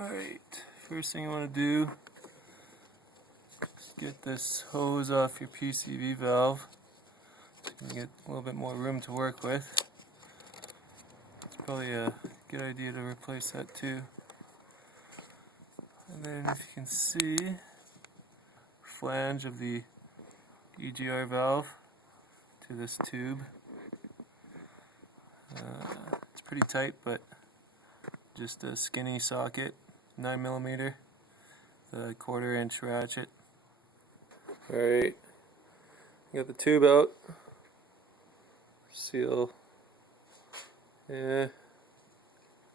Alright, first thing you want to do is get this hose off your PCV valve so you can get a little bit more room to work with. It's probably a good idea to replace that too. And then if you can see, flange of the EGR valve to this tube. It's pretty tight, but just a skinny socket, 9mm, the 1/4" ratchet. Alright, got the tube out, seal, yeah,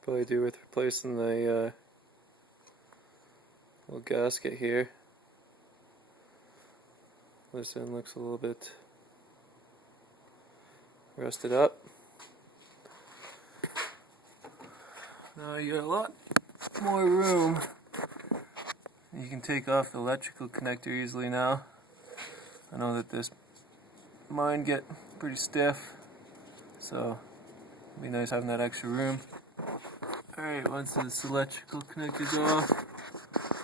probably do with replacing the little gasket here. This end looks a little bit rusted up. Now you got a lot more room. You can take off the electrical connector easily now. I know that mine get pretty stiff, so it'd be nice having that extra room. Alright, once this electrical connector's off,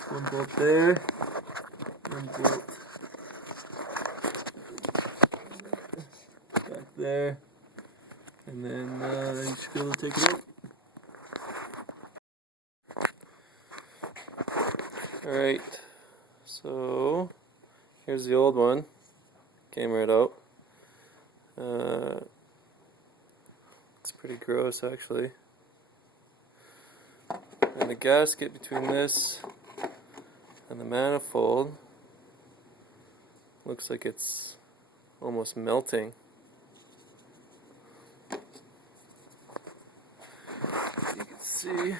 one bolt there, one bolt back there, and then you should be able to take it out. Alright, so here's the old one, came right out. It's pretty gross actually. And the gasket between this and the manifold looks like it's almost melting. You can see.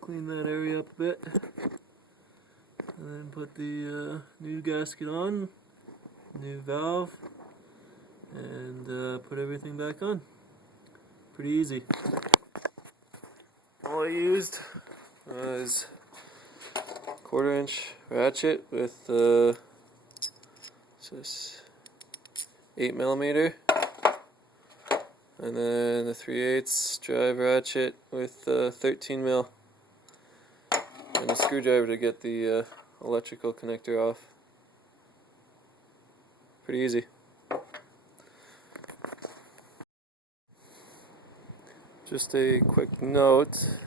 Clean that area up a bit, and then put the new gasket on, new valve, and put everything back on. Pretty easy. All I used was 1/4" ratchet with this 8mm, and then the 3/8 drive ratchet with 13mm. And a screwdriver to get the electrical connector off. Pretty easy. Just a quick note,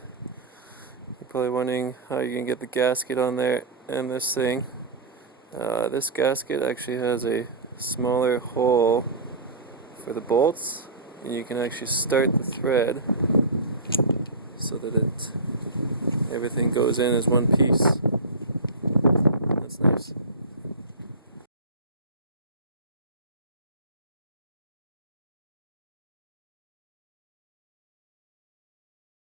you're probably wondering how you can get the gasket on there and this thing. This gasket actually has a smaller hole for the bolts, and you can actually start the thread so that everything goes in as one piece. That's nice.